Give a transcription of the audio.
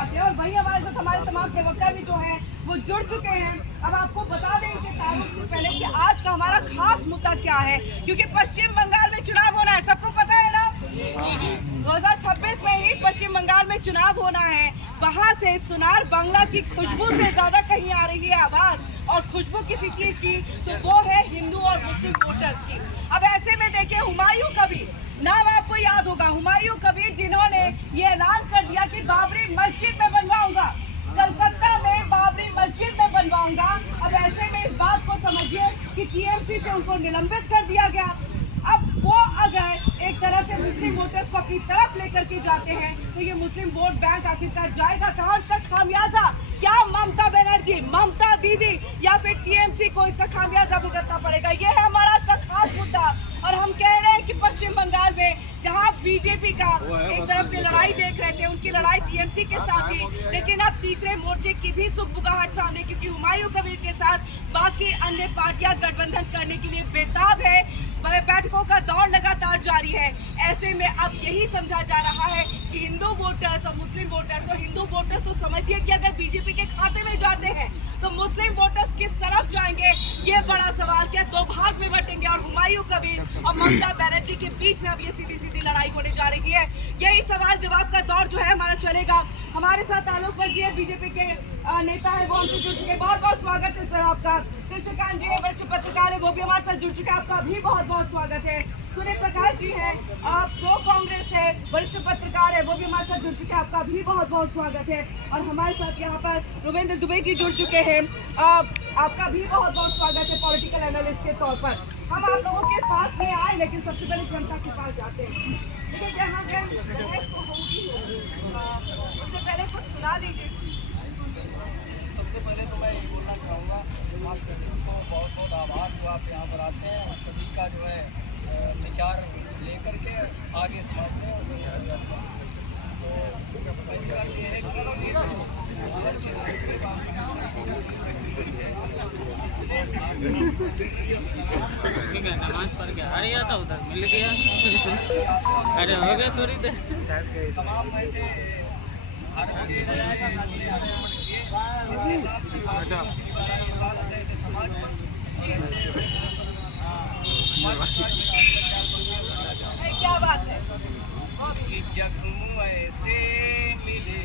बात है। और वही हमारे साथ हमारे तमाम प्रवक्ता भी जो हैं वो जुड़ चुके हैं। अब आपको बता दें कि तारुफ से पहले कि आज का हमारा खास मुद्दा क्या है, क्योंकि पश्चिम बंगाल में चुनाव होना है, सबको पता है ना। 2026 में ही पश्चिम बंगाल में चुनाव होना है। वहाँ से सुनार बांग्ला की खुशबू से ज्यादा कहीं आ रही है आवाज, और खुशबू किसी चीज की तो वो है हिंदू और मुस्लिम वोटर्स की। अब ऐसे में देखिए, हुमायूं कबीर नाम आपको याद होगा, हुमायूं कबीर जिन्होंने ये ऐलान कर दिया कि बाबरी मस्जिद में बनवाऊंगा, कलकत्ता में बाबरी मस्जिद में बनवाऊंगा। अब ऐसे में इस बात को समझिए कि टीएमसी से उनको निलंबित कर दिया गया। अब वो अगर एक तरह से मुस्लिम वोटर्स को अपनी तरफ लेकर के जाते हैं तो ये मुस्लिम वोट बैंक आखिरकार जाएगा कहाँ? उसका खामियाजा क्या ममता बनर्जी, ममता दीदी या फिर टीएमसी को इसका खामियाजा भुगतना पड़ेगा? ये है हमारा आज का खास मुद्दा। और हम कह रहे हैं कि पश्चिम बंगाल में जहां बीजेपी का एक तरफ से लड़ाई देख रहे थे, उनकी लड़ाई टीएमसी के साथ थी, लेकिन अब तीसरे मोर्चे की भी सुगबुगाहट सामने, क्योंकि हुमायूं कबीर के साथ बाकी अन्य पार्टियां गठबंधन करने के लिए बेताब है। बैठकों का दौर लगातार जारी है। ऐसे में अब यही समझा जा रहा है कि हिंदू वोटर्स और मुस्लिम वोटर्स, तो हिंदू वोटर्स तो समझिए कि अगर बीजेपी के खाते में जाते हैं तो मुस्लिम वोटर्स किस तरफ जाएंगे, ये बड़ा सवाल। क्या दो भाग में बटेंगे और हुमायूं कबीर और ममता बनर्जी के बीच में अब ये सीधी सीधी लड़ाई होने जा रही है? यही सवाल जवाब का दौर जो है हमारा चलेगा। हमारे साथ आलोक पर जी बीजेपी के नेता है, वो हमसे जुड़ चुके। बहुत बहुत स्वागत है सर आपका। कृष्णकांत जी वरिष्ठ पत्रकार है, वो भी हमारे साथ जुड़ चुके हैं, आपका भी बहुत बहुत स्वागत है। सूर्य प्रकाश जी है, प्रो कांग्रेस है, वरिष्ठ पत्रकार है, वो भी हमारे साथ जुड़ चुके हैं, आपका भी बहुत बहुत स्वागत है। और हमारे साथ यहाँ पर रुवेंद्र दुबे जी जुड़ चुके हैं, आपका भी बहुत बहुत स्वागत है पॉलिटिकल एनालिस्ट के तौर पर। हम आप लोगों के पास में आए, लेकिन सबसे पहले जनता के पास जाते हैं। लेकिन जहाँ उससे पहले कुछ सुना दीजिए। सबसे पहले तो मैं ये बोलना चाहूँगा, खास करके उनको बहुत बहुत आभार जो आप यहाँ पर आते हैं और सभी का जो है विचार लेकर के आगे समाज में तो पहली बात ये है कि नमाज पढ़ के आ रहा था, उधर मिल गया। अरे हो गए थोड़ी देर। तमाम ऐसे भारत क्या बात है? जख्म ऐसे मिले